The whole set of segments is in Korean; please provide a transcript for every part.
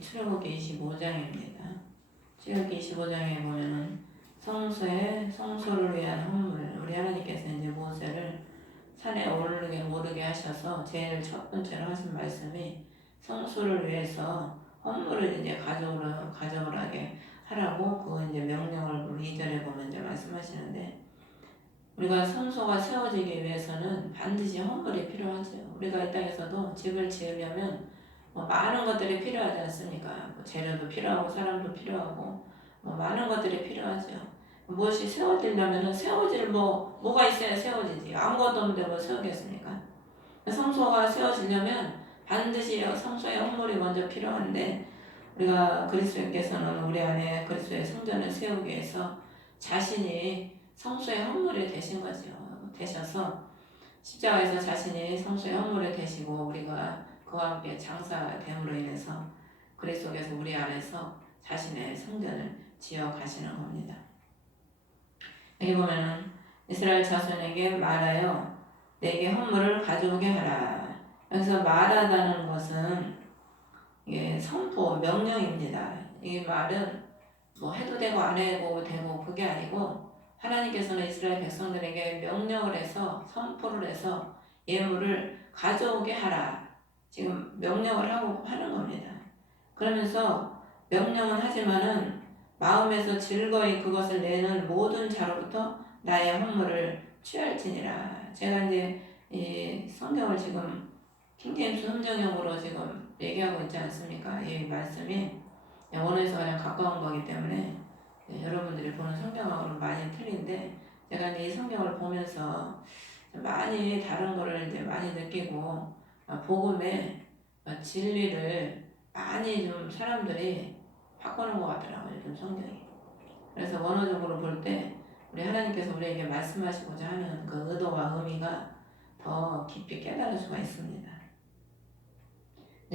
출애굽기 25장입니다. 출애굽기 25장에 보면은 성소를 위한 헌물, 우리 하나님께서 이제 모세를 산에 오르게 하셔서 제일 첫 번째로 하신 말씀이 성소를 위해서 헌물을 이제 가져오라게 하라고 그 이제 명령을 2절에 보면 이제 말씀하시는데, 우리가 성소가 세워지기 위해서는 반드시 헌물이 필요하죠. 우리가 이 땅에서도 집을 지으려면 많은 것들이 필요하지 않습니까? 재료도 필요하고 사람도 필요하고 많은 것들이 필요하죠. 무엇이 세워지려면 세워질 뭐가 있어야 세워지지. 아무것도 없는데 뭐 세우겠습니까? 성소가 세워지려면 반드시 성소에 헌물이 먼저 필요한데, 우리가 그리스도께서는 우리 안에 그리스도의 성전을 세우기 위해서 자신이 성소의 헌물이 되신 거죠. 되셔서 십자가에서 자신이 성소의 헌물이 되시고 우리가 그와 함께 장사됨으로 인해서 그리스도께서 우리 안에서 자신의 성전을 지어 가시는 겁니다. 여기 보면은 이스라엘 자손에게 말하여 내게 헌물을 가져오게 하라. 여기서 말하다는 것은 이게 선포, 명령입니다. 이 말은 해도 되고 안 해도 되고 그게 아니고, 하나님께서는 이스라엘 백성들에게 명령을 해서 선포를 해서 예물을 가져오게 하라. 지금 명령을 하는 겁니다. 그러면서 명령은 하지만은 마음에서 즐거이 그것을 내는 모든 자로부터 나의 헌물을 취할지니라. 제가 이제 이 성경을 지금 킹제임스 성경형으로 지금 얘기하고 있지 않습니까? 이 말씀이 원어에서 가장 가까운 거기 때문에 여러분들이 보는 성경하고는 많이 틀린데, 제가 이 성경을 보면서 많이 다른 거를 이제 많이 느끼고 복음의 진리를 많이 좀 사람들이 바꾸는 것 같더라고요, 좀 성경이. 그래서 원어적으로 볼 때 우리 하나님께서 우리에게 말씀하시고자 하는 그 의도와 의미가 더 깊이 깨달을 수가 있습니다.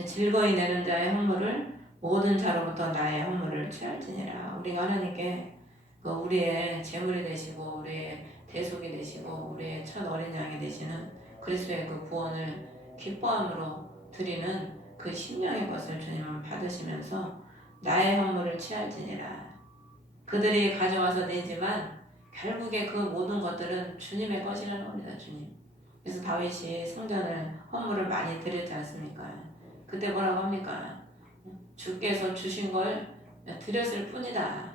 즐거이 내는 자의 헌물을 모든 자로부터 나의 헌물을 취할지니라. 우리가 하나님께 우리의 제물이 되시고 우리의 대속이 되시고 우리의 첫 어린 양이 되시는 그리스도의 그 구원을 기뻐함으로 드리는 그 심령의 것을 주님은 받으시면서 나의 헌물을 취할지니라. 그들이 가져와서 내지만 결국에 그 모든 것들은 주님의 것이라는 겁니다. 주님. 그래서 다윗이 성전을 헌물을 많이 드렸지 않습니까? 그때 뭐라고 합니까? 주께서 주신 걸 드렸을 뿐이다.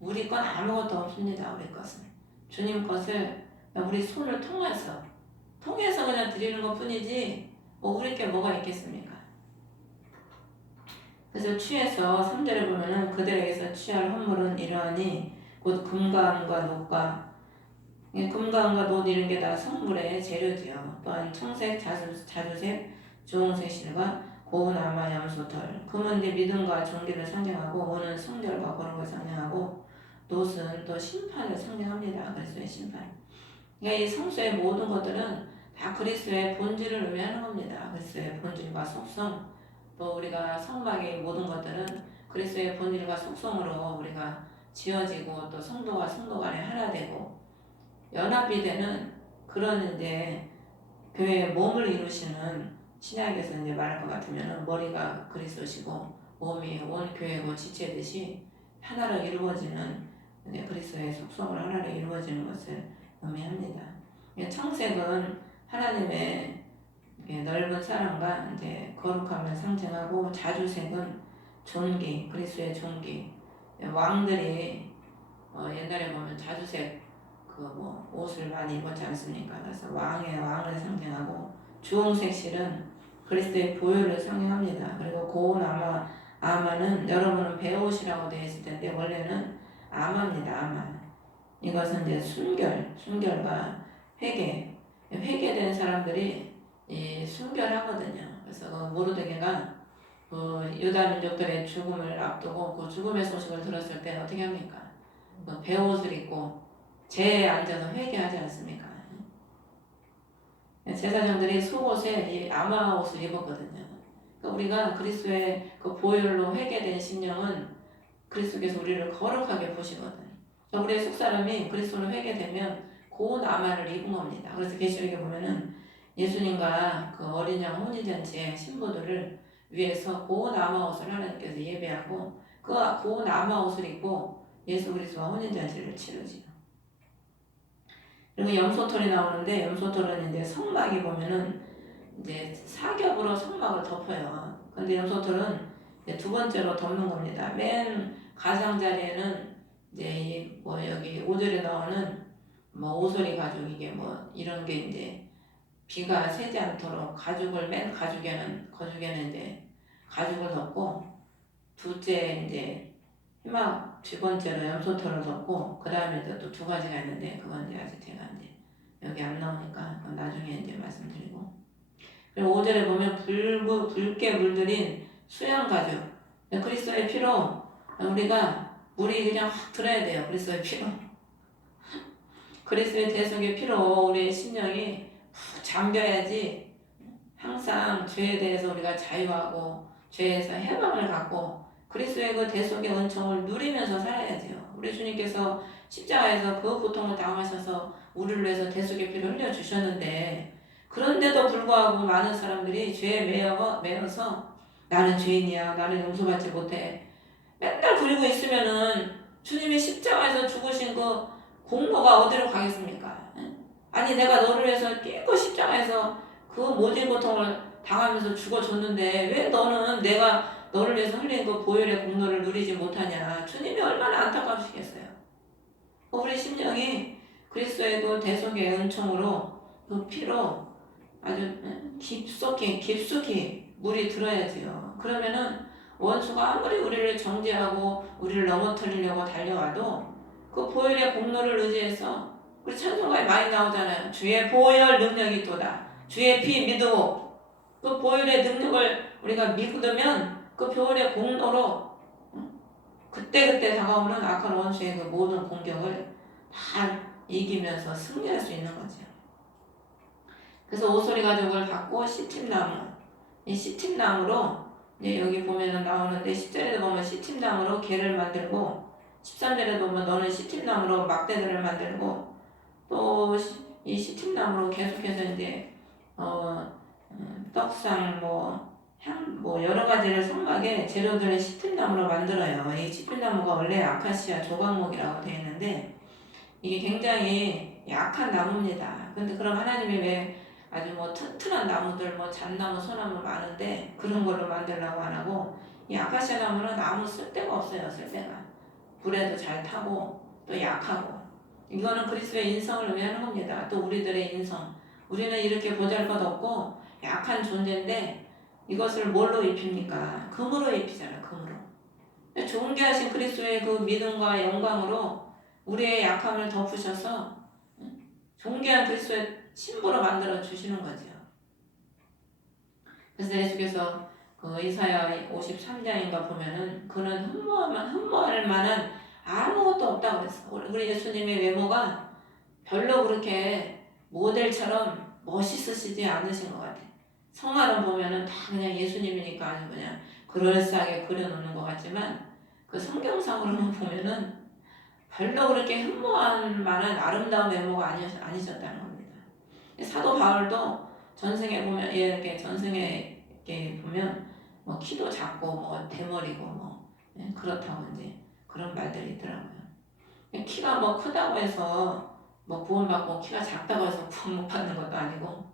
우리 건 아무것도 없습니다. 우리 것은 주님 것을 우리 손을 통해서 그냥 드리는 것 뿐이지 우리 게 뭐가 있겠습니까? 그래서 취해서 3절에 보면은 그들에게서 취할 헌물은 이러하니 곧 금과 은과 녹과, 금과 은과 녹 이런 게 다 성물의 재료지요. 또한 청색, 자주색, 주홍색 실과 고운 아마 염소털. 금은 이제 믿음과 존귀를 상징하고, 은은 성결과 거룩을 상징하고, 놋은 또 심판을 상징합니다. 그리스도의 심판. 그러니까 이 성소의 모든 것들은 다 그리스도의 본질을 의미하는 겁니다. 그리스도의 본질과 속성, 또 우리가 성막의 모든 것들은 그리스도의 본질과 속성으로 우리가 지어지고 또 성도와 성도 간에 하나 되고 연합이 되는 그런 이제 교회의 몸을 이루시는, 신약에서 이제 말할 것 같으면 머리가 그리스도시고 몸이 온 교회고 지체듯이 하나로 이루어지는 그리스도의 속성으로 하나로 이루어지는 것을 의미합니다. 청색은 하나님의 넓은 사랑과 이제 거룩함을 상징하고, 자주색은 존귀, 그리스도의 존귀. 왕들이 옛날에 보면 자주색 옷을 많이 입었지 않습니까? 그래서 왕을 상징하고, 주홍색 실은 그리스도의 보혈을 상징합니다. 그리고 고운 아마는 여러분은 베옷이라고 되어 있을 텐데 원래는 아마입니다. 아마. 이것은 이제 순결과 회개된 사람들이 순결하거든요. 그래서 모르드게가 유다 민족들의 죽음을 앞두고 그 죽음의 소식을 들었을 때 어떻게 합니까? 베옷을 입고 제에 앉아서 회개하지 않습니까? 제사장들이 속옷에 이 아마 옷을 입었거든요. 그러니까 우리가 그리스도의 그 보혈로 회개된 심령은 그리스도께서 우리를 거룩하게 보시거든요. 우리의 속사람이 그리스도로 회개되면 고운 아마를 입은 겁니다. 그래서 계시록에 보면은 예수님과 그 어린 양 혼인잔치의 신부들을 위에서 고 남아 옷을 하나님께서 예배하고 그 고 남아 옷을 입고 예수 그리스도와 혼인잔치를 치르지요. 그리고 염소털이 나오는데 염소털은 이제 성막이 보면은 이제 사겹으로 성막을 덮어요. 근데 염소털은 이제 두 번째로 덮는 겁니다. 맨 가장자리에는 이제 이 뭐 여기 5절에 나오는 뭐 오소리 가죽 이게 뭐 이런 게 이제 비가 새지 않도록 가죽을 맨 거죽에는 이제 가죽을 덮고 둘째 이제 희막 두 번째로 염소털을 덮고 그 다음에 또 두 가지가 있는데 그건 이제 아직 제가 이제 여기 안 나오니까 그건 나중에 이제 말씀드리고 그리고 5절에 보면 붉게 물들인 수양 가죽 그리스도의 피로 우리가 물이 그냥 확 들어야 돼요. 그리스도의 피로 그리스도의 대속의 피로 우리의 심령이 푹 잠겨야지 항상 죄에 대해서 우리가 자유하고 죄에서 해방을 갖고 그리스도의 그 대속의 은총을 누리면서 살아야지요. 우리 주님께서 십자가에서 그 고통을 당하셔서 우리를 위해서 대속의 피를 흘려주셨는데 그런데도 불구하고 많은 사람들이 죄에 매여서 나는 죄인이야. 나는 용서받지 못해. 맨날 부리고 있으면은 주님이 십자가에서 죽으신 그 공로가 어디로 가겠습니까? 아니 내가 너를 위해서 깨끗 십자가에서 그 모든 고통을 당하면서 죽어줬는데 왜 너는 내가 너를 위해서 흘린 그 보혈의 공로를 누리지 못하냐. 주님이 얼마나 안타까우시겠어요. 우리 심령이 그리스도의 그 대속의 은총으로 그 피로 아주 깊숙이 물이 들어야지요. 그러면은 원수가 아무리 우리를 정죄하고 우리를 넘어뜨리려고 달려와도 그 보혈의 공로를 의지해서 우리 찬송가에 많이 나오잖아요. 주의 보혈 능력이 있도다. 주의 피 믿고 그 보혈의 능력을 우리가 믿으면 그 보혈의 공로로 그때그때 다가오는 악한 원수의 그 모든 공격을 다 이기면서 승리할 수 있는 거죠. 그래서 오소리 가죽을 받고 시팀나무 이 시팀나무로 이제 여기 보면은 나오는데 10절에도 보면 시팀나무로 개를 만들고 13절에 보면 너는 시팀나무로 막대들을 만들고 또 이 시팀나무로 계속해서 이제 떡상 뭐 여러 가지를 성막에 재료들을 시팀나무로 만들어요. 이 시팀나무가 원래 아카시아 조각목이라고 되어 있는데 이게 굉장히 약한 나무입니다. 근데 그럼 하나님이 왜 아주 뭐 튼튼한 나무들 뭐 잣나무, 소나무 많은데 그런 걸로 만들려고 안 하고 이 아카시아 나무는 아무 쓸데가 없어요. 쓸데가 불에도 잘 타고 또 약하고 이거는 그리스도의 인성을 의미하는 겁니다. 또 우리들의 인성 우리는 이렇게 보잘것없고 약한 존재인데 이것을 뭘로 입힙니까? 금으로 입히잖아요. 금으로 좋은 게 하신 그리스도의 그 믿음과 영광으로 우리의 약함을 덮으셔서 존귀한 그리스도의 신부로 만들어 주시는 거죠. 그래서 예수께서 그 이사야 53장인가 보면은 그는 흠모할 만한 아무것도 없다고 그랬어. 우리 예수님의 외모가 별로 그렇게 모델처럼 멋있으시지 않으신 것 같아. 성화를 보면은 다 그냥 예수님이니까 아주 그냥 그럴싸하게 그려놓는 것 같지만 그 성경상으로만 보면은 별로 그렇게 흠모할 만한 아름다운 외모가 아니셨다는 겁니다. 사도 바울도 전승에 보면 이렇게 전승에 이렇게 보면 뭐 키도 작고 뭐 대머리고 뭐 그렇다고 이제 그런 말들이 있더라고요. 키가 뭐 크다고 해서 뭐 구원받고 키가 작다고 해서 구원 못 받는 것도 아니고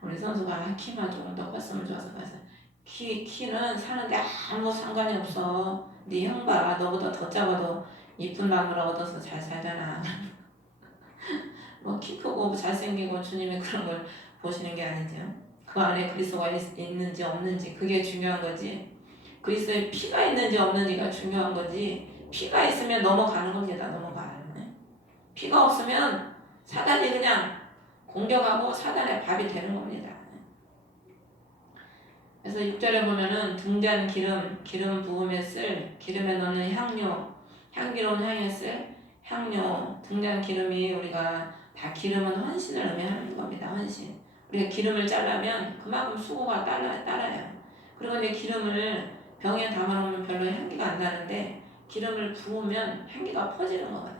우리 선수가 키만 조금 더 컸으면 좋아서 그래서 키는 사는데 아무 상관이 없어. 네 형 봐. 너보다 더 작아도 이쁜 나무를 얻어서 잘 살잖아. 뭐 키 크고 잘생기고 주님이 그런 걸 보시는 게 아니죠. 그 안에 그리스도가 있는지 없는지 그게 중요한 거지. 그리스도의 피가 있는지 없는지가 중요한 거지. 피가 있으면 넘어가는 겁니다. 넘어가요. 피가 없으면 사단이 그냥 공격하고 사단의 밥이 되는 겁니다. 그래서 6절에 보면은 등잔 기름 부음에 쓸 기름에 넣는 향료 향기로운 향에 쓸 향료 등잔 기름이 우리가 다 기름은 헌신을 의미하는 겁니다. 헌신. 우리가 기름을 짜려면 그만큼 수고가 따라요. 그리고 이제 기름을 병에 담아놓으면 별로 향기가 안 나는데 기름을 부으면 향기가 퍼지는 거거든.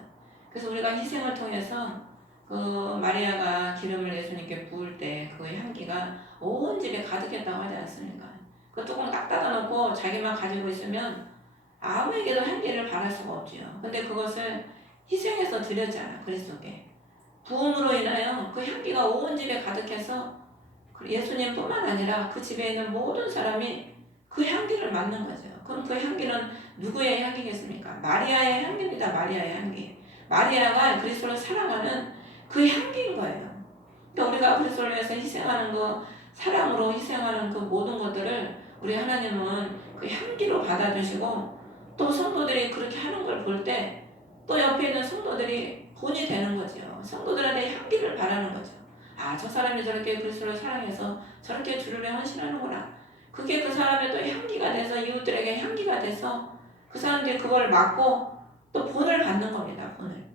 그래서 우리가 희생을 통해서 그 마리아가 기름을 예수님께 부을 때 그 향기가 온 집에 가득했다고 하지 않습니까? 놓고 자기만 가지고 있으면 아무에게도 향기를 바랄 수가 없지요. 근데 그것을 희생해서 드렸잖아. 그리스도께. 부흥으로 인하여 그 향기가 온 집에 가득해서 예수님뿐만 아니라 그 집에 있는 모든 사람이 그 향기를 맡는 거죠. 그럼 그 향기는 누구의 향기겠습니까? 마리아의 향기입니다. 마리아의 향기. 마리아가 그리스도를 사랑하는 그 향기인 거예요. 그러니까 우리가 그리스도를 위해서 희생하는 거, 사랑으로 희생하는 그 모든 것들을 우리 하나님은 그 향기로 받아주시고, 또 성도들이 그렇게 하는 걸 볼 때 또 옆에 있는 성도들이 본이 되는 거죠. 성도들한테 향기를 바라는 거죠. 아, 저 사람이 저렇게 그리스도를 사랑해서 저렇게 주를 위해 헌신하는구나. 그게 그 사람의 또 향기가 돼서, 이웃들에게 향기가 돼서 그 사람들이 그걸 맡고 또 본을 받는 겁니다. 본을.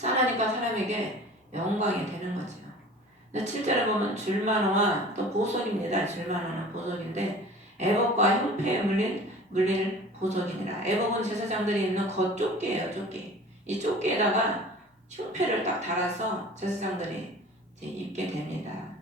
하나님과 사람에게 영광이 되는 거죠. 근데 7절에 보면 줄만호와 또 보석입니다. 줄만호는 보석인데, 애복과 형패에 물릴 보석이니라. 애복은 제사장들이 입는 겉조끼예요. 조끼. 이 조끼에다가 흉패를 딱 달아서 제사장들이 이제 입게 됩니다.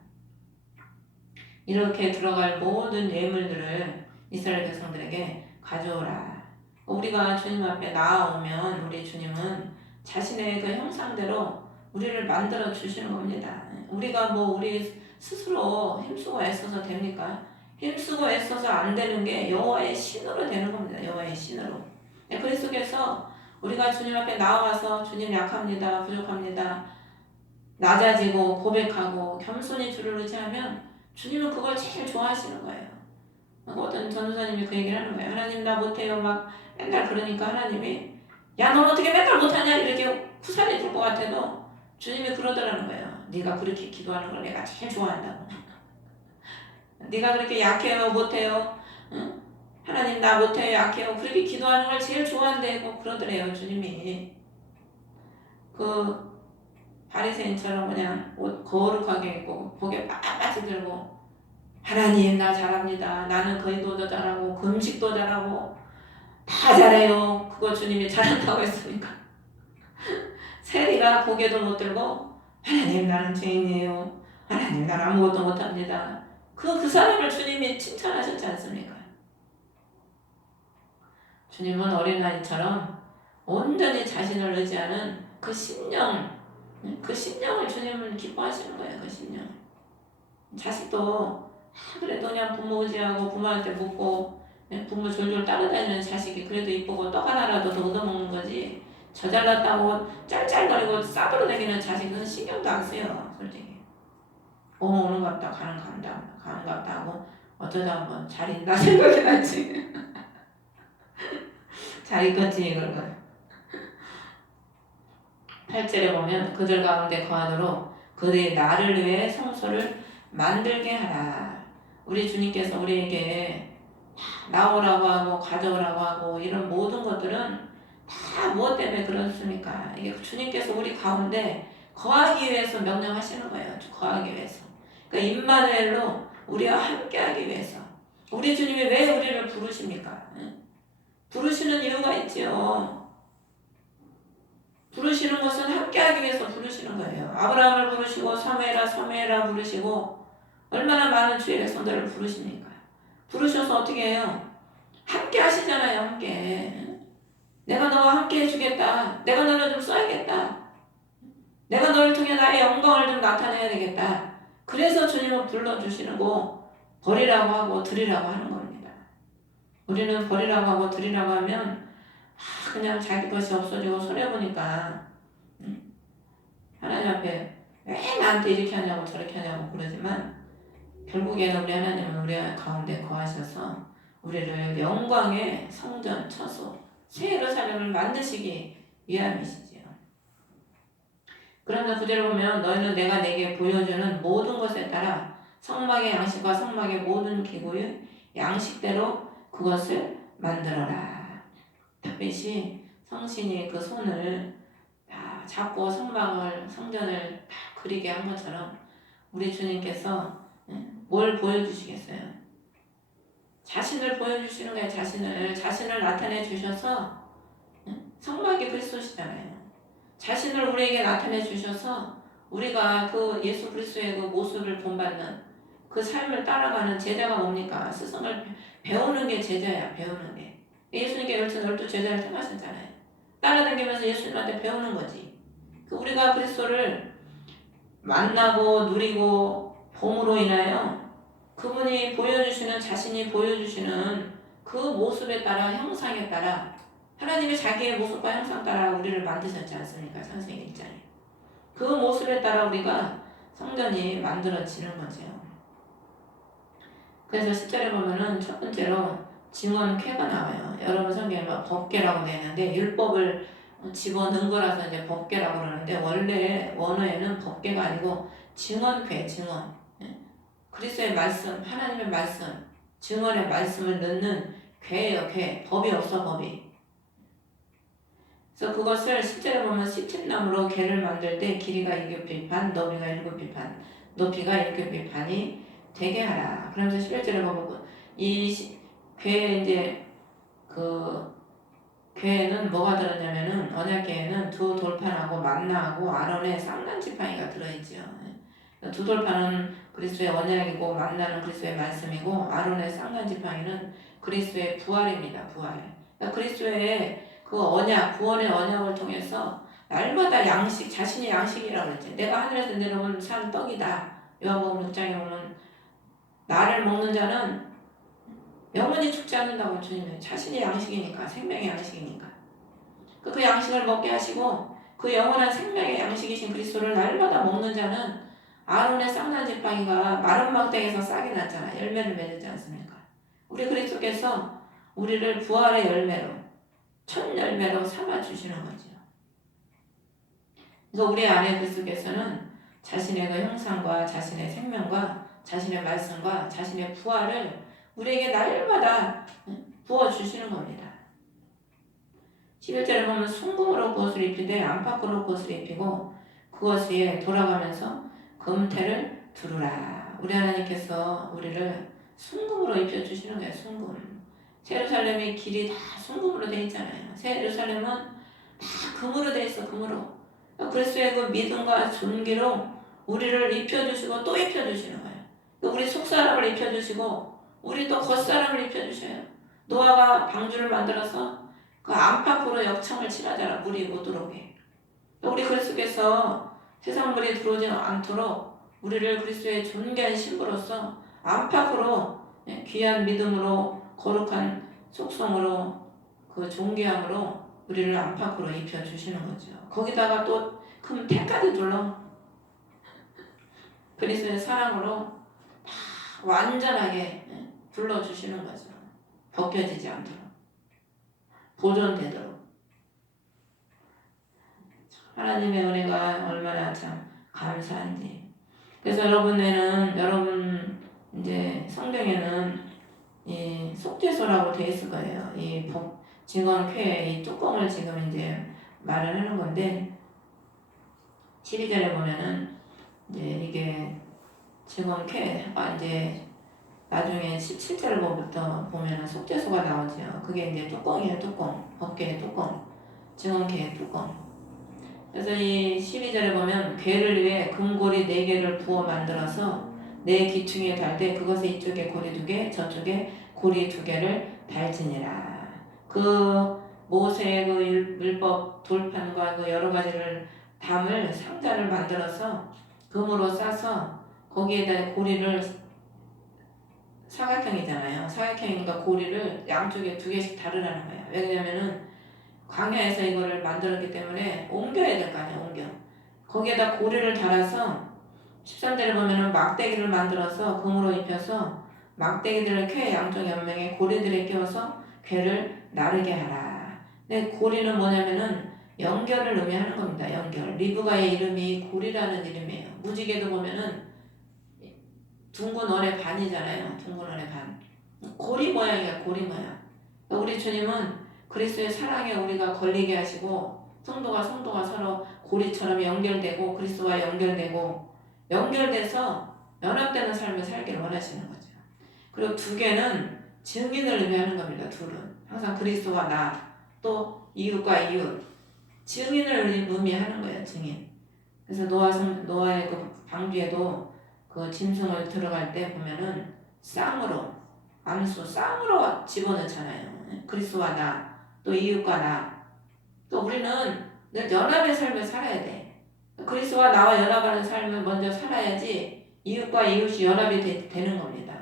이렇게 들어갈 모든 예물들을 이스라엘 백성들에게 가져오라. 우리가 주님 앞에 나아오면 우리 주님은 자신의 그 형상대로 우리를 만들어 주시는 겁니다. 우리가 뭐 우리 스스로 힘쓰고 애써서 됩니까? 힘쓰고 애써서 안 되는 게 여호와의 신으로 되는 겁니다. 여호와의 신으로. 그리스도께서 우리가 주님 앞에 나와서 주님 약합니다. 부족합니다. 낮아지고 고백하고 겸손히 주를 의지하면 주님은 그걸 제일 좋아하시는 거예요. 어떤 전도사님이 그 얘기를 하는 거예요. 하나님 나 못해요. 막 맨날 그러니까 하나님이 야 넌 어떻게 맨날 못하냐 이렇게 쿠사리 줄 것 같아도 주님이 그러더라는 거예요. 네가 그렇게 기도하는 걸 내가 제일 좋아한다고. 네가 그렇게 약해요 못해요. 응? 하나님 나 못해요 약해요. 그렇게 기도하는 걸 제일 좋아한다고 그러더래요. 주님이. 그 바리새인처럼 그냥 옷 거룩하게 입고 고개 빳빳이 들고 하나님 나 잘합니다. 나는 기도도 잘하고 금식도 잘하고 다 잘해요. 그거 주님이 잘한다고 했으니까. 세리가 고개도 못 들고 하나님 나는 죄인이에요. 하나님 나는 아무것도 못합니다. 그 사람을 주님이 칭찬하셨지 않습니까? 주님은 어린아이처럼 온전히 자신을 의지하는 그 심령, 그 심령을 주님은 기뻐하시는 거예요. 그 심령. 자식도 그래도 그냥 부모 의지하고 부모한테 묻고 부모 졸졸 따라다니는 자식이 그래도 이쁘고 떡 하나라도 더 얻어먹는 거지. 저 잘났다고 짤짤거리고 싸돌아다니는 자식은 신경도 안 써요. 솔직히. 오는 것 같다 가는 것 같다 하고 어쩌다 한번 잘 있나 생각이 나지. 잘 있겠지 이걸까. 8절에 보면 그들 가운데 거하도록 그들이 나를 위해 성소를 만들게 하라. 우리 주님께서 우리에게 나오라고 하고 가져오라고 하고 이런 모든 것들은 다 무엇 때문에 그렇습니까? 이게 주님께서 우리 가운데 거하기 위해서 명령하시는 거예요. 거하기 위해서. 그러니까 임마누엘로 우리와 함께하기 위해서. 우리 주님이 왜 우리를 부르십니까? 부르시는 이유가 있지요. 부르시는 것은 함께하기 위해서 부르시는 거예요. 아브라함을 부르시고 사무엘아 부르시고 얼마나 많은 주의 백성들을 부르십니까? 부르셔서 어떻게 해요? 함께 하시잖아요. 함께. 내가 너와 함께 해주겠다. 내가 너를 좀 써야겠다. 내가 너를 통해 나의 영광을 좀 나타내야 되겠다. 그래서 주님은 불러주시는 거 버리라고 하고 드리라고 하는 겁니다. 우리는 버리라고 하고 드리라고 하면 그냥 자기 것이 없어지고 손해보니까 하나님 앞에 왜 나한테 이렇게 하냐고 저렇게 하냐고 그러지만 결국에는 우리 하나님은 우리 가운데 거하셔서 우리를 영광의 성전, 처소, 새 예루살렘을 만드시기 위함이시지요. 그러면 구절을 보면 너희는 내가 내게 보여주는 모든 것에 따라 성막의 양식과 성막의 모든 기구의 양식대로 그것을 만들어라. 다윗이 성신이 그 손을 다 잡고 성전을 다 그리게 한 것처럼 우리 주님께서 뭘 보여주시겠어요? 자신을 보여주시는 거예요. 자신을 나타내 주셔서 성막이 그리스도시잖아요. 자신을 우리에게 나타내 주셔서 우리가 그 예수 그리스도의 그 모습을 본받는 그 삶을 따라가는 제자가 뭡니까? 스승을 배우는 게 제자야. 배우는 게. 예수님께 열두 제자를 택하셨잖아요. 따라다니면서 예수님한테 배우는 거지. 우리가 그리스도를 만나고 누리고 봄으로 인하여 그분이 보여주시는 자신이 보여주시는 그 모습에 따라 형상에 따라 하나님이 자기의 모습과 형상 따라 우리를 만드셨지 않습니까? 창세기 1장에. 그 모습에 따라 우리가 성전이 만들어지는 거죠. 그래서 10절에 보면은 첫 번째로 증언쾌가 나와요. 여러분 성경에 법궤라고 되어 있는데 율법을 집어넣은 거라서 이제 법궤라고 그러는데 원래 원어에는 법궤가 아니고 증언쾌, 증언. 그리스도의 말씀, 하나님의 말씀, 증언의 말씀을 넣는 궤예요, 궤. 법이 없어, 법이. 그래서 그것을 실제로 보면 시침나무로 궤를 만들 때 길이가 7비판, 너비가 7비판, 높이가 7비판이 되게 하라. 그러면서 11절에 보면 이 궤에 이제 그 궤에는 뭐가 들었냐면은 언약궤에는 두 돌판하고 만나하고 아론의 쌍난 지팡이가 들어있죠. 두 돌판은 그리스도의 언약이고 만나는 그리스도의 말씀이고 아론의 쌍난 지팡이는 그리스도의 부활입니다. 부활. 그러니까 그리스도의 그 언약, 구원의 언약을 통해서 날마다 양식, 자신이 양식이라고 그랬지. 내가 하늘에서 내려온 산 떡이다. 요한복음 6장에 보면 나를 먹는 자는 영원히 죽지 않는다고 주님은 자신의 양식이니까, 생명의 양식이니까. 그 양식을 먹게 하시고 그 영원한 생명의 양식이신 그리스도를 날마다 먹는 자는 아론의 쌍난 지팡이가 마른 막대기에서 싹이 났잖아. 열매를 맺지 않습니까? 우리 그리스도께서 우리를 부활의 열매로, 첫 열매로 삼아주시는 거죠. 그래서 우리 안에 그리스도께서는 자신의 그 형상과 자신의 생명과 자신의 말씀과 자신의 부활을 우리에게 날마다 부어주시는 겁니다. 11절에 보면 순금으로 그것을 입히되 안팎으로 그것을 입히고 그것 위에 돌아가면서 금태를 두르라. 우리 하나님께서 우리를 순금으로 입혀주시는 거예요. 순금. 새 예루살렘의 길이 다 순금으로 되어 있잖아요. 새 예루살렘은 다 금으로 되어 있어. 금으로. 그리스도의 그 믿음과 존귀로 우리를 입혀주시고 또 입혀주시는 거예요. 우리 속사람을 입혀주시고 우리 또 겉사람을 입혀주셔요. 노아가 방주를 만들어서 그 안팎으로 역청을 칠하잖아. 물이 못 들어오게. 우리 그리스도께서 세상 물이 들어오지 않도록 우리를 그리스도의 존귀한 신부로서 안팎으로 귀한 믿음으로 거룩한 속성으로 그 존귀함으로 우리를 안팎으로 입혀주시는 거죠. 거기다가 또 금태까지 둘러 그리스도의 사랑으로 다 완전하게 둘러주시는 거죠. 벗겨지지 않도록 보존되도록. 하나님의 은혜가 얼마나 참 감사한지. 그래서 여러분 이제 성경에는 이 속죄소라고 돼 있을 거예요. 이 증언쾌 이 뚜껑을 지금 이제 말을 하는 건데 12절에 보면은 이제 이게 증언쾌가 이제 나중에 17절부터 보면은 속죄소가 나오죠. 그게 이제 뚜껑이에요. 뚜껑. 법궤의 뚜껑. 증언궤의 뚜껑. 그래서 이 12절에 보면 궤를 위해 금고리 4개를 부어 만들어서 4기퉁에 달되 그것에 이쪽에 고리 2개 저쪽에 고리 2개를 달지니라. 그 모세의 그 율법 돌판과 그 여러 가지를 담을 상자를 만들어서 금으로 싸서 거기에다 고리를 사각형이잖아요. 사각형이니까 고리를 양쪽에 2개씩 다르라는 거예요. 왜냐면은 광야에서 이거를 만들었기 때문에 옮겨야 될 거 아니야. 옮겨. 거기에다 고리를 달아서 13절에 보면은 막대기를 만들어서 금으로 입혀서 막대기들을 쾌 양쪽 연명에 고리들에 끼워서 궤를 나르게 하라. 근데 고리는 뭐냐면은 연결을 의미하는 겁니다. 연결. 리브가의 이름이 고리라는 이름이에요. 무지개도 보면은 둥근 원의 반이잖아요. 둥근 원의 반. 고리 모양이야. 고리 모양. 우리 주님은 그리스도의 사랑에 우리가 걸리게 하시고 성도가 서로 고리처럼 연결되고 그리스도와 연결돼서 연합되는 삶을 살기를 원하시는 거죠. 그리고 2개는 증인을 의미하는 겁니다. 둘은 항상 그리스도와 나 또 이웃과 이웃 증인을 의미하는 거예요. 증인. 그래서 노아의 그 방주에도 그 그 짐승을 들어갈 때 보면은 쌍으로 암수 쌍으로 집어넣잖아요. 그리스도와 나, 또 이웃과 나, 또 우리는 늘 연합의 삶을 살아야 돼. 그리스도와 나와 연합하는 삶을 먼저 살아야지 이웃과 이웃이 연합이 되는 겁니다.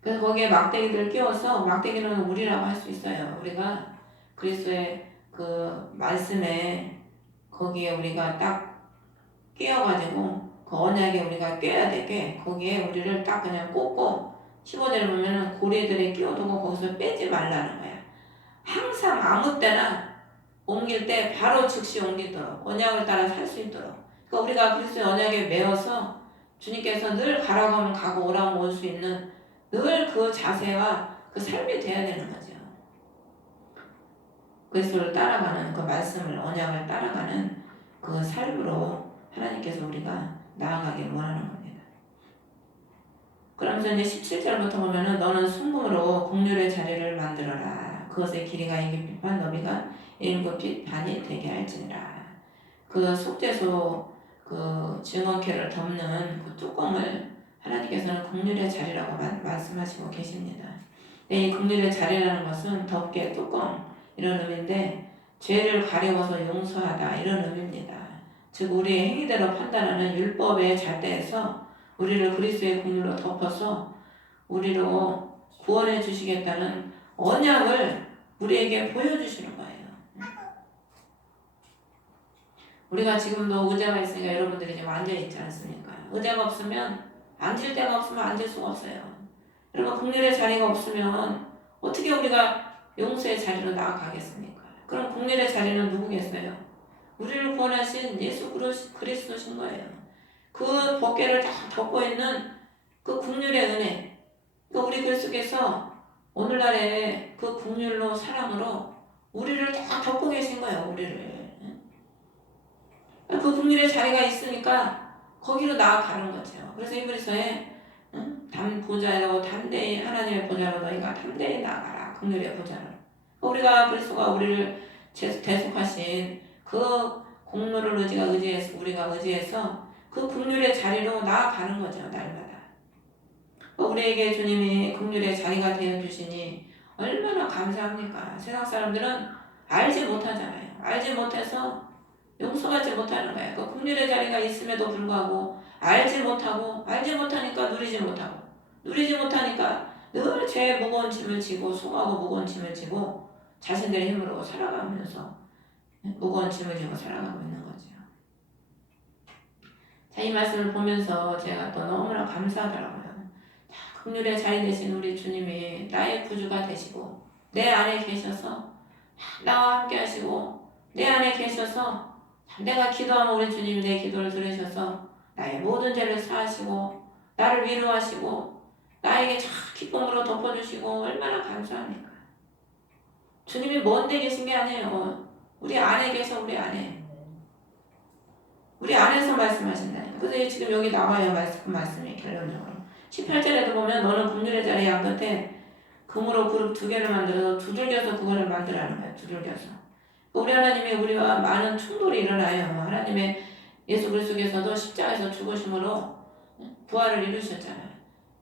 그래서 거기에 막대기를 끼워서 막대기는 우리라고 할 수 있어요. 우리가 그리스도의 그 말씀에 거기에 우리가 딱 끼워가지고 그 언약에 우리가 껴야 돼. 거기에 우리를 딱 그냥 꽂고 15절에 보면은 고리들에 끼워두고 거기서 빼지 말라는 거야. 항상 아무 때나 옮길 때 바로 즉시 옮기도록 언약을 따라 살 수 있도록. 그러니까 우리가 그리스도의 언약에 매어서 주님께서 늘 가라고 하면 가고 오라고 하면 올 수 있는 늘 그 자세와 그 삶이 돼야 되는 거죠. 그리스도를 따라가는 그 말씀을 언약을 따라가는 그 삶으로 하나님께서 우리가 나아가길 원하는 겁니다. 그러면서 이제 17절부터 보면은 너는 순금으로 국률의 자리를 만들어라. 그것의 길이가 2규빗 너비가 1규빗 반이 되게 할지니라. 그 속죄소 그 증언캐를 덮는 그 뚜껑을 하나님께서는 국률의 자리라고 말씀하시고 계십니다. 이 국률의 자리라는 것은 덮개, 뚜껑 이런 의미인데 죄를 가려워서 용서하다 이런 의미입니다. 즉 우리의 행위대로 판단하는 율법의 잣대에서 우리를 그리스도의 국률로 덮어서 우리로 구원해 주시겠다는 언약을 우리에게 보여주시는 거예요. 우리가 지금도 의자가 있으니까 여러분들이 지금 앉아있지 않습니까? 의자가 없으면 앉을 데가 없으면 앉을 수가 없어요. 여러분 국률의 자리가 없으면 어떻게 우리가 용서의 자리로 나아가겠습니까? 그럼 국률의 자리는 누구겠어요? 우리를 구원하신 예수 그리스도신 거예요. 그 법궤를 다 덮고 있는 그 국률의 은혜. 그러니까 우리 그리스도께서 오늘날에 그 국률로 사랑으로 우리를 다 덮고 계신 거예요. 우리를. 그 국률의 자리가 있으니까 거기로 나아가는 거죠. 그래서 히브리서에 보좌라고 담대히 하나님의 보좌로 너희가 담대히 나아가라. 국률의 보좌로. 우리가 그리스도가 우리를 대속하신 그 공로를 우리가 의지해서 그 국률의 자리로 나아가는 거죠. 날마다. 우리에게 주님이 국률의 자리가 되어주시니 얼마나 감사합니까? 세상 사람들은 알지 못하잖아요. 알지 못해서 용서하지 못하는 거예요. 그 국률의 자리가 있음에도 불구하고 알지 못하니까 누리지 못하니까 늘 죄의 무거운 짐을 지고 수고하고 무거운 짐을 지고 자신들의 힘으로 살아가면서 무거운 짐을 지고 살아가고 있는 거죠. 자, 이 말씀을 보면서 제가 또 너무나 감사하더라고요. 국률의 자리 되신 우리 주님이 나의 구주가 되시고 내 안에 계셔서 나와 함께 하시고 내 안에 계셔서 내가 기도하면 우리 주님이 내 기도를 들으셔서 나의 모든 죄를 사하시고 나를 위로하시고 나에게 참 기쁨으로 덮어주시고 얼마나 감사합니까? 주님이 먼데 계신 게 아니에요. 우리 안에 계셔. 우리 안에서 말씀하신다니까. 그래서 지금 여기 나와요. 말씀이 결론적으로 18절에도 보면 너는 국률의 자리 양 끝에 금으로 그룹 2개를 만들어서 두들겨서 그거를 만들라는 거예요. 두들겨서. 우리 하나님이 우리와 많은 충돌이 일어나요. 하나님의 예수 그리스도께서도 십자가에서 죽으심으로 부활을 이루셨잖아요.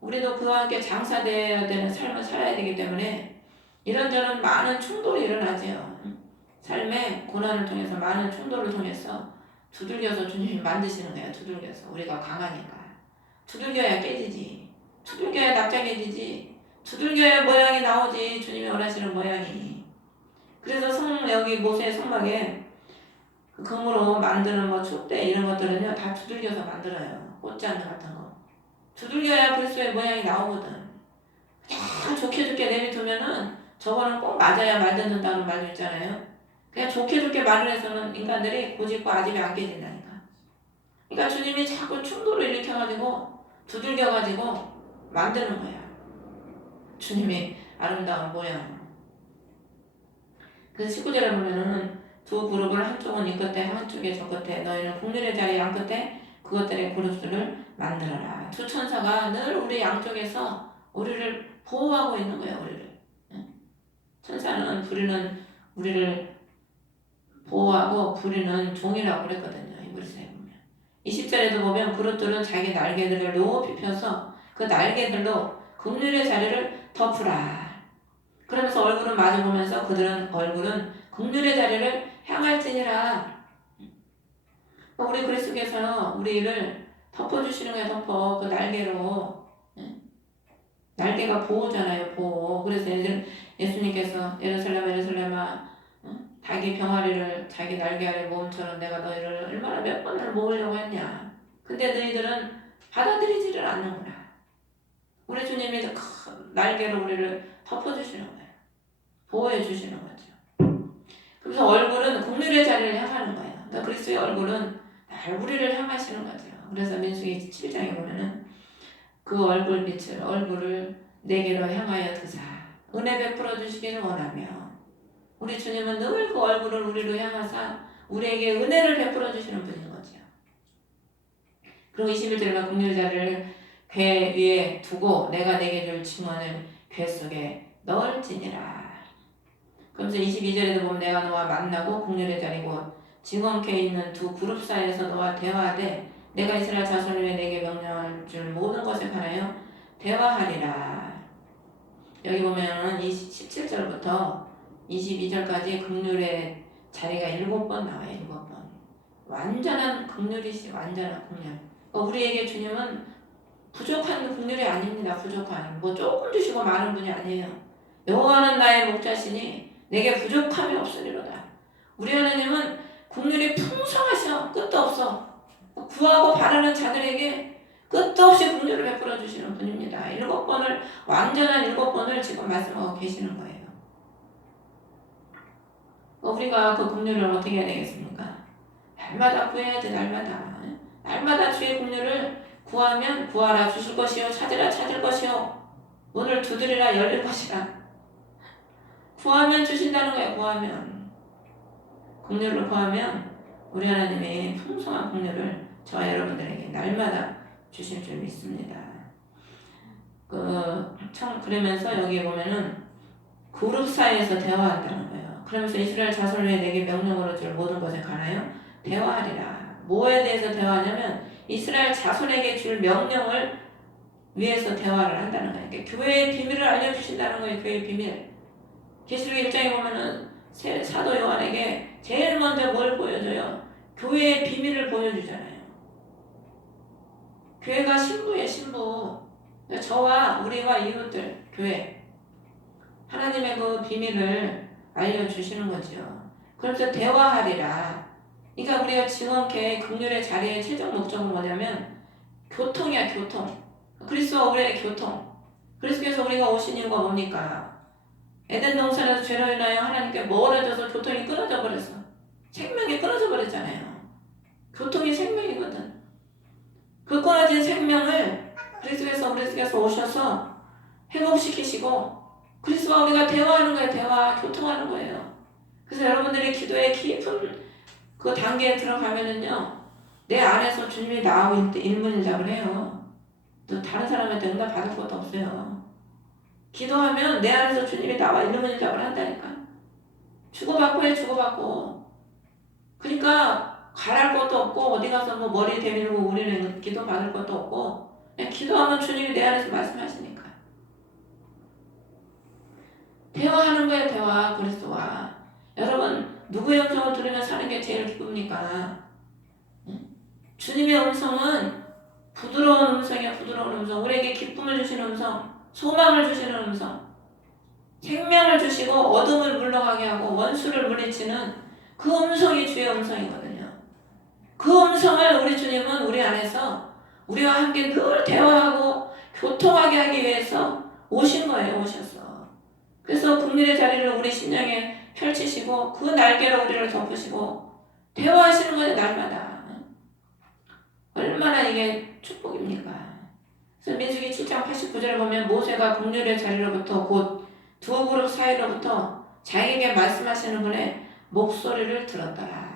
우리도 그와 함께 장사되어야 되는 삶을 살아야 되기 때문에 이런저런 많은 충돌이 일어나죠. 삶의 고난을 통해서 많은 충돌을 통해서 두들겨서 주님이 만드시는 거예요. 두들겨서. 우리가 강하니까. 두들겨야 깨지지. 두들겨야 납작해지지. 두들겨야 모양이 나오지. 주님이 원하시는 모양이. 그래서 여기 모세의 성막에 그 금으로 만드는 뭐 촛대 이런 것들은요 다 두들겨서 만들어요. 꽃잔디 같은 거. 두들겨야 그리스도의 모양이 나오거든. 그냥 좋게 내비두면은 저거는 꼭 맞아야 말 듣는다는 말도 있잖아요. 그냥 좋게 말을 해서는 인간들이 고집고 아집이 안 깨진다니까. 그러니까 주님이 자꾸 충돌을 일으켜가지고 두들겨가지고 만드는 거야. 주님의 아름다운 모양으로. 그래서 19절에 보면은 두 그룹을 한쪽은 이 끝에 한쪽에 저 끝에 너희는 국률의 자리 양 끝에 그것들의 그룹들을 만들어라. 두 천사가 늘 우리 양쪽에서 우리를 보호하고 있는 거예요. 우리를. 천사는 부리는 우리를 보호하고 부리는 종이라고 그랬거든요. 히브리서에 보면. 20절에도 보면 그릇들은 자기 날개들을 높이 펴서 그 날개들로 긍휼의 자리를 덮으라. 그러면서 얼굴은 마주보면서 그들은 얼굴은 긍휼의 자리를 향할지니라. 우리 그리스도께서 우리를 덮어주시는 거야. 덮어. 그 날개로. 날개가 보호잖아요. 보호. 그래서 예수님께서 예루살렘아 자기 병아리를 자기 날개 아래 모음처럼 내가 너희를 얼마나 몇 번을 모으려고 했냐. 근데 너희들은 받아들이지를 않는구나. 우리 주님이 큰 날개로 우리를 덮어주시는 거예요. 보호해 주시는 거죠. 그래서 얼굴은 긍휼의 자리를 향하는 거예요. 그러니까 그리스도의 얼굴은 날 우리를 향하시는 거죠. 그래서 민수기 7장에 보면은 그 얼굴을 내게로 향하여 드사 은혜 베풀어 주시기를 원하며 우리 주님은 늘 그 얼굴을 우리로 향하사 우리에게 은혜를 베풀어 주시는 분인 거죠. 그리고 21절에 긍휼의 자리를 궤 위에 두고 내가 내게 줄 증언을 궤 속에 넣을지니라. 그러면서 22절에도 보면 내가 너와 만나고 긍휼의 자리고 증언케 있는 두 그룹 사이에서 너와 대화하되 내가 이스라엘 자손을 위해 내게 명령할 줄 모든 것에 관하여 대화하리라. 여기 보면은 17절부터 22절까지 긍휼의 자리가 7번 나와요. 7번. 완전한 긍휼이시 완전한 긍휼. 우리에게 주님은 부족한 긍휼이 아닙니다. 부족한. 뭐 조금 주시고 많은 분이 아니에요. 여호와는 나의 목자시니 내게 부족함이 없으리로다. 우리 하나님은 긍휼이 풍성하셔. 끝도 없어. 구하고 바라는 자들에게 끝도 없이 긍휼을 베풀어 주시는 분입니다. 7번을 완전한 7번을 지금 말씀하고 계시는 거예요. 우리가 그 긍휼을 어떻게 해야 되겠습니까? 날마다 구해야지. 날마다 주의 긍휼을 구하면 구하라 주실 것이요 찾으라 찾을 것이요 문을 두드리라 열릴 것이라. 구하면 주신다는 거예요. 구하면 긍휼을 구하면 우리 하나님의 풍성한 긍휼을 저와 여러분들에게 날마다 주실 줄 믿습니다. 그러면서 여기에 보면은 그룹 사이에서 대화한다는 거예요. 그러면서 이스라엘 자손을 위해 내게 명령으로 줄 모든 것에 관하여 대화하리라. 뭐에 대해서 대화하냐면 이스라엘 자손에게 줄 명령을 위해서 대화를 한다는 거예요. 그러니까 교회의 비밀을 알려주신다는 거예요. 교회의 비밀. 계시록 1장에 보면은 사도 요한에게 제일 먼저 뭘 보여줘요? 교회의 비밀을 보여주잖아요. 교회가 신부예요. 신부. 저와 우리와 이웃들 교회 하나님의 그 비밀을 알려주시는 거죠. 그래서 대화하리라. 그러니까 우리가 증언케 긍휼의 자리의 최종 목적은 뭐냐면 교통이야. 교통. 그리스도와 우리의 교통. 그리스도께서 우리가 오신 이유가 뭡니까? 에덴 동산에서 죄로 인하여 하나님께 멀어져서 교통이 끊어져 버렸어. 생명이 끊어져 버렸잖아요. 교통이 생명이거든. 그 끊어진 생명을 그리스도께서 오셔서 회복시키시고 그리스도와 우리가 대화하는 거예요. 대화, 교통하는 거예요. 그래서 여러분들이 기도의 깊은 그 단계에 들어가면은요, 내 안에서 주님이 나하고 일문일답을 해요. 또 다른 사람한테 응답 받을 것도 없어요. 기도하면 내 안에서 주님이 나와 일문일답을 한다니까. 주고받고 해, 주고받고. 그러니까 가랄 것도 없고 어디 가서 뭐 머리 대밀고 우리는 기도 받을 것도 없고 그냥 기도하면 주님이 내 안에서 말씀하시니까. 대화하는 거예요. 대화 그리스도와. 여러분 누구의 음성을 들으며 사는 게 제일 기쁩니까? 주님의 음성은 부드러운 음성이야. 부드러운 음성. 우리에게 기쁨을 주시는 음성, 소망을 주시는 음성, 생명을 주시고 어둠을 물러가게 하고 원수를 물리치는 그 음성이 주의 음성이거든요. 그 음성을 우리 주님은 우리 안에서 우리와 함께 늘 대화하고 교통하게 하기 위해서 오신 거예요. 오셨어. 그래서 긍휼의 자리를 우리 심령에 펼치시고 그 날개로 우리를 덮으시고 대화하시는 거예요. 날마다. 얼마나 이게 축복입니까? 그래서 민수기 7장 89절을 보면 모세가 긍휼의 자리로부터 곧 두 그룹 사이로부터 자기에게 말씀하시는 분의 목소리를 들었더라.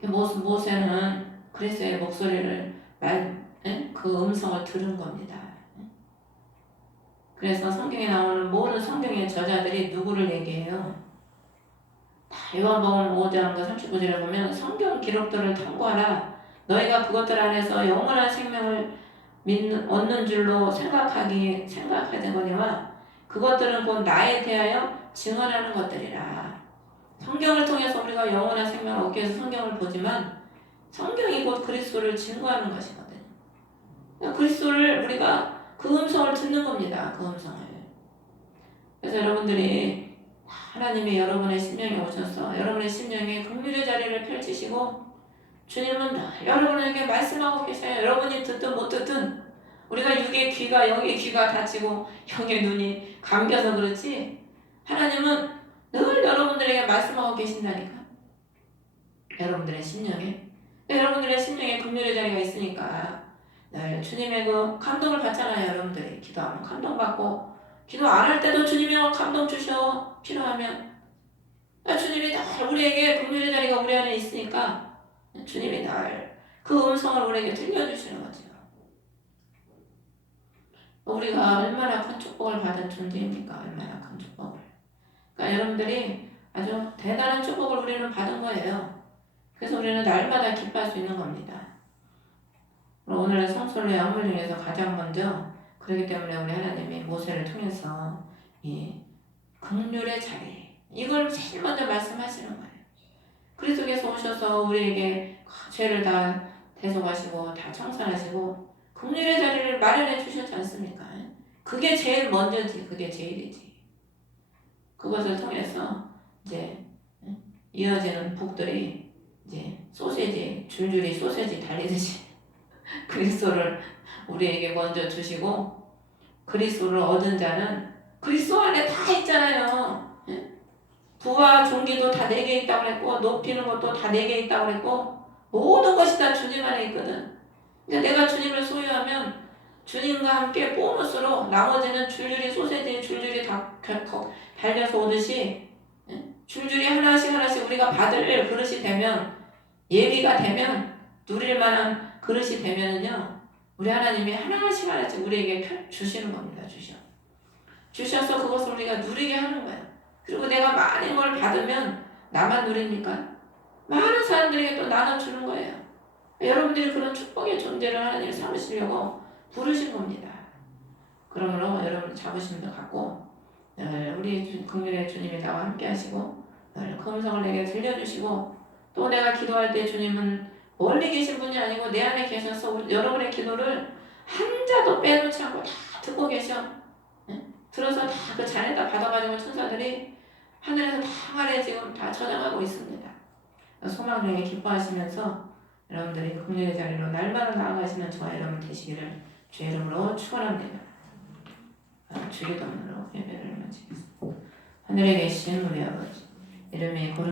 모세는 그리스도의 목소리를 그 음성을 들은 겁니다. 그래서 성경에 나오는 모든 성경의 저자들이 누구를 얘기해요? 다 요한복음 5장 39절에 보면 성경 기록들을 탐구하라. 너희가 그것들 안에서 영원한 생명을 얻는 줄로 생각하되거니와 그것들은 곧 나에 대하여 증언하는 것들이라. 성경을 통해서 우리가 영원한 생명을 얻기 위해서 성경을 보지만 성경이 곧 그리스도를 증거하는 것이거든요. 그러니까 그리스도를 우리가 그 음성을 듣는 겁니다. 그 음성을. 그래서 여러분들이 하나님이 여러분의 심령에 오셔서 여러분의 심령에 긍휼의 자리를 펼치시고 주님은 여러분에게 말씀하고 계셔요. 여러분이 듣든 못 듣든 우리가 육의 귀가 영의 귀가 닫히고 영의 눈이 감겨서 그렇지 하나님은 늘 여러분들에게 말씀하고 계신다니까. 여러분들의 심령에 여러분들의 심령에 긍휼의 자리가 있으니까 늘 주님의 그 감동을 받잖아요. 여러분들이 기도하면 감동받고 기도 안 할 때도 주님이 감동 주셔 필요하면 주님이 늘 우리에게 긍휼의 자리가 우리 안에 있으니까 주님이 늘 그 음성을 우리에게 들려주시는 거죠. 우리가 얼마나 큰 축복을 받은 존재입니까? 얼마나 큰 축복을. 그러니까 여러분들이 아주 대단한 축복을 우리는 받은 거예요. 그래서 우리는 날마다 기뻐할 수 있는 겁니다. 오늘은 성솔로의 안물 중에서 가장 먼저 그렇기 때문에 우리 하나님이 모세를 통해서 이 긍휼의 자리 이걸 제일 먼저 말씀하시는 거예요. 그리스도께서 오셔서 우리에게 죄를 다 대속하시고 다 청산하시고 긍휼의 자리를 마련해 주셨지 않습니까? 그게 제일 먼저지. 그게 제일이지. 그것을 통해서 이제 이어지는 복들이 이제 소세지 줄줄이 소세지 달리듯이 그리스도를 우리에게 먼저 주시고 그리스도를 얻은 자는 그리스도 안에 다 있잖아요. 부와 존귀도 다 내게 있다고 그랬고 높이는 것도 다 내게 있다고 그랬고 모든 것이 다 주님 안에 있거든. 그러니까 내가 주님을 소유하면 주님과 함께 보너스로 나머지는 줄줄이 소세지 줄줄이 다 달려서 오듯이 줄줄이 하나씩 우리가 받을 그릇이 되면 예비가 되면 누릴 만한 그릇이 되면은요 우리 하나님이 하나씩 우리에게 주시는 겁니다. 주셔서 그것을 우리가 누리게 하는 거예요. 그리고 내가 많은 걸 받으면 나만 누립니까? 많은 사람들에게 또 나눠주는 거예요. 여러분들이 그런 축복의 존재를 하나님이 삼으시려고 부르신 겁니다. 그러므로 여러분 자부심도 갖고 우리 긍휼의 주님이 나와 함께 하시고 그 음성을 내게 들려주시고 또 내가 기도할 때 주님은 멀리 계신 분이 아니고 내 안에 계셔서 여러분의 기도를 한 자도 빼놓지 않고 다 듣고 계셔. 들어서 다 그 잔에다 받아가지고 천사들이 하늘에서 다 아래 지금 다 저장하고 있습니다. 소망 중에 기뻐하시면서 여러분들이 긍휼의 자리로 날마다 나아가시는 저와 여러분 되시기를 주의 이름으로 축원합니다. 주기도문으로 예배를 마치겠습니다. 하늘에 계신 우리 아버지 이름이